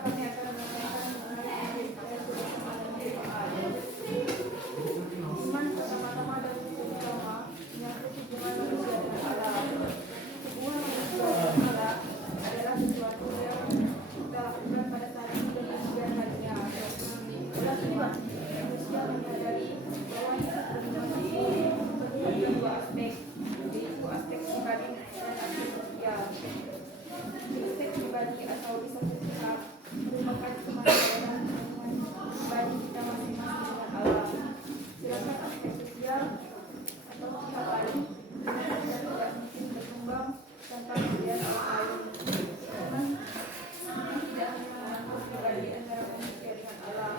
kami akan menyampaikan mengenai bersama dan doa. Iman pertama-tama dan utama menyangkut hubungan manusia dengan Allah. Hubungan manusia dengan Allah adalah sesuatu yang kita lakukan pada saat ini dan kemudian harinya. Dalam iman, manusia menyadari bahwa hidup beriman itu mempunyai dua aspek, yaitu aspek pribadi dan aspek sosial. Aspek pribadi atau disebut pihak merupakan kemandirian hubungan pribadi kita masing-masing dengan Allah. Sedangkan aspek sosial atau pihak lain kita tidak mungkin berkembang tanpa kehadiran orang lain. Karena tidak hanya menangkap pribadi antara manusia dengan Allah,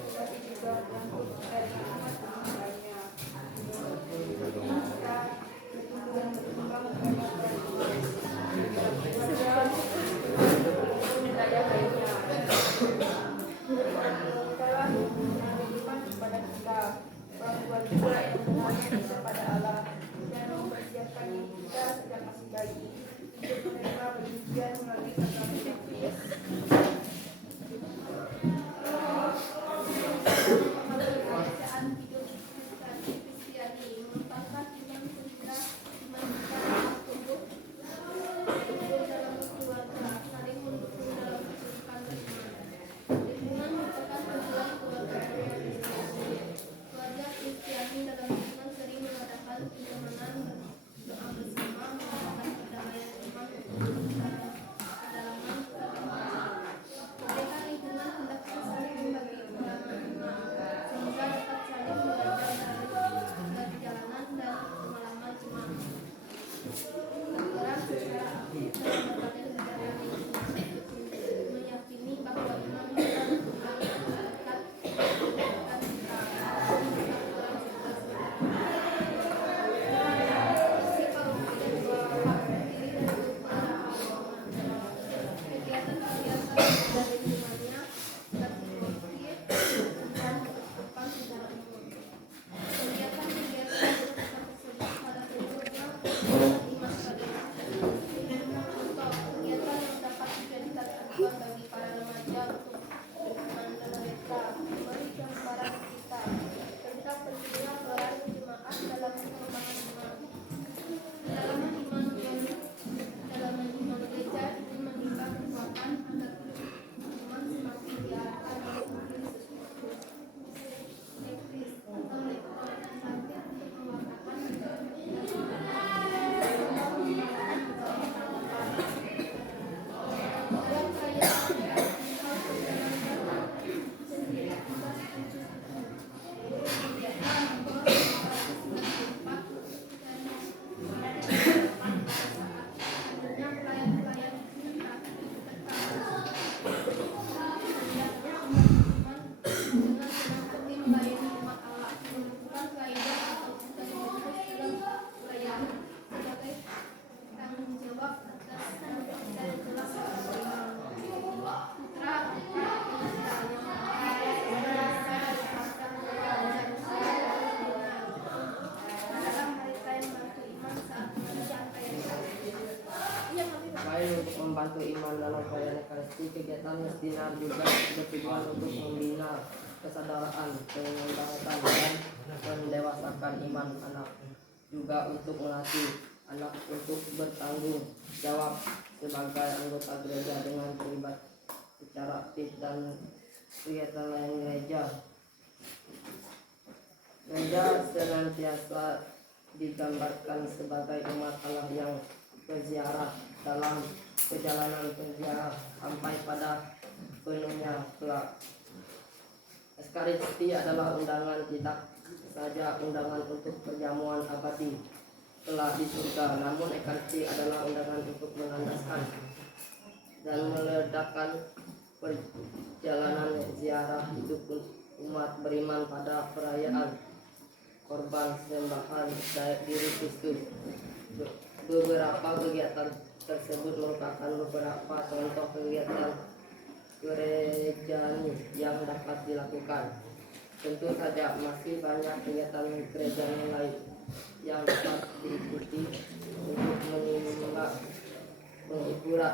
tetapi juga menangkap kita dengan umat lainnya. Kita bertumbuh dan berkembang berdasarkan wilayah lainnya. Mintalah menunjukkan kepada kita orang tua kita yang mengenalkan kita pada Allah dan mempersiapkan diri kita sejak masih bayi untuk menerima pendidikan melalui agama Kristus. Pembacaan hidup Kristiani merupakan iman kita tumbuh dalam keluarga, saling mendukung dalam kehidupan beriman. Lingkungan merupakan tujuan keluarga Kristiani. Keluarga Kristiani dalam lingkungan sering mengadakan kenyamanan, doa bersama, mengadakan perdamaian iman untuk kedalaman perkembangan. Mereka lingkungan hendaknya saling membagi pengalaman iman, sehingga dapat saling belajar dari jalanan dan pengalaman iman. Berperan secara aktif dalam berbagai kegiatan lingkungan, meyakini bahwa iman kita dekat kita. Selain untuk membantu iman dalam pelayanan Ekaristi, kegiatan Misdinar juga bertujuan untuk membina kesadaran, pengembangan dan mendewasakan iman anak, juga untuk melatih anak untuk bertanggung jawab sebagai anggota gereja dengan terlibat secara aktif dan kegiatan lain gereja. Gereja senantiasa digambarkan sebagai umat Allah yang berziarah dalam perjalanan berziarah sampai pada penuhnya kelak. Ekaristi adalah undangan tidak saja undangan untuk perjamuan abadi kelak di surga, namun Ekaristi adalah undangan untuk melandaskan dan meledakkan perjalanan ziarah hidup umat beriman pada perayaan korban sembahan diri Kristus. Beberapa kegiatan tersebut merupakan beberapa contoh kegiatan gereja yang dapat dilakukan. Tentu saja masih banyak kegiatan gereja yang lain yang dapat diikuti untuk menghibur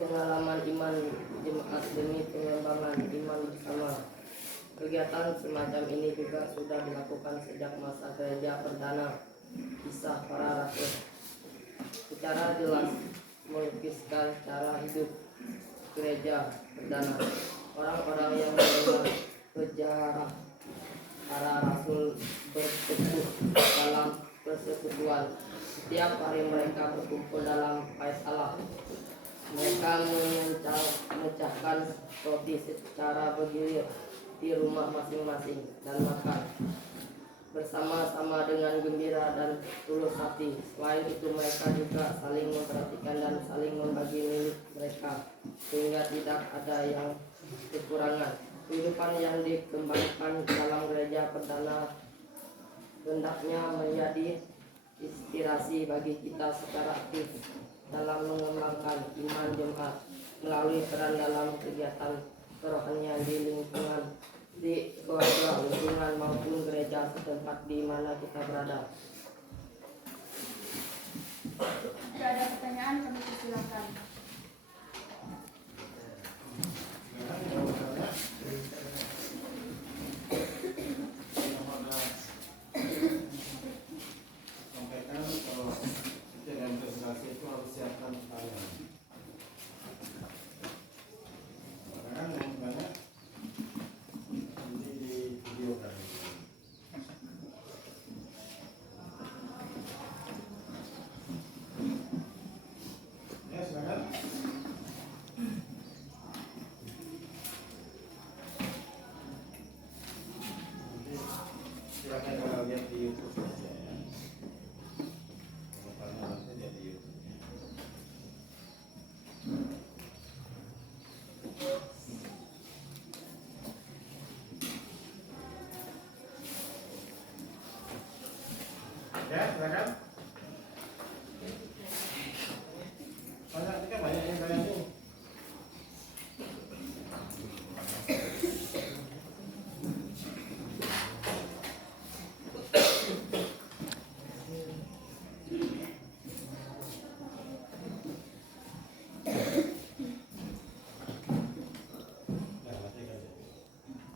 pengalaman iman jemaat demi pengembangan iman bersama. Kegiatan semacam ini juga sudah dilakukan sejak masa gereja perdana Kisah Para Rasul. Secara jelas melukiskan cara hidup gereja perdana. Orang-orang yang mendengar sejarah para rasul berteguh dalam persekutuan. Setiap hari mereka berkumpul dalam bait Allah. Mereka memecahkan roti secara bergilir di rumah masing-masing dan makan bersama-sama dengan gembira dan tulus hati. Selain itu mereka juga saling memperhatikan dan saling membagi milik mereka sehingga tidak ada yang kekurangan. Kehidupan yang dikembangkan dalam gereja perdana hendaknya menjadi inspirasi bagi kita secara aktif dalam mengembangkan iman jemaat melalui peran dalam kegiatan kerohanian di lingkungan, di keluarga, lingkungan maupun gereja setempat di mana kita berada. Jika ada pertanyaan kami persilakan. Sampaikan kalau dalam presentasi itu harus siapkan pertanyaan. Pertanyaan yang banyak nanti di video kan. Ya silakan. Nanti silakan kalau lihat di YouTube saja ya. Nanti lihat di YouTube. Ya, silakan.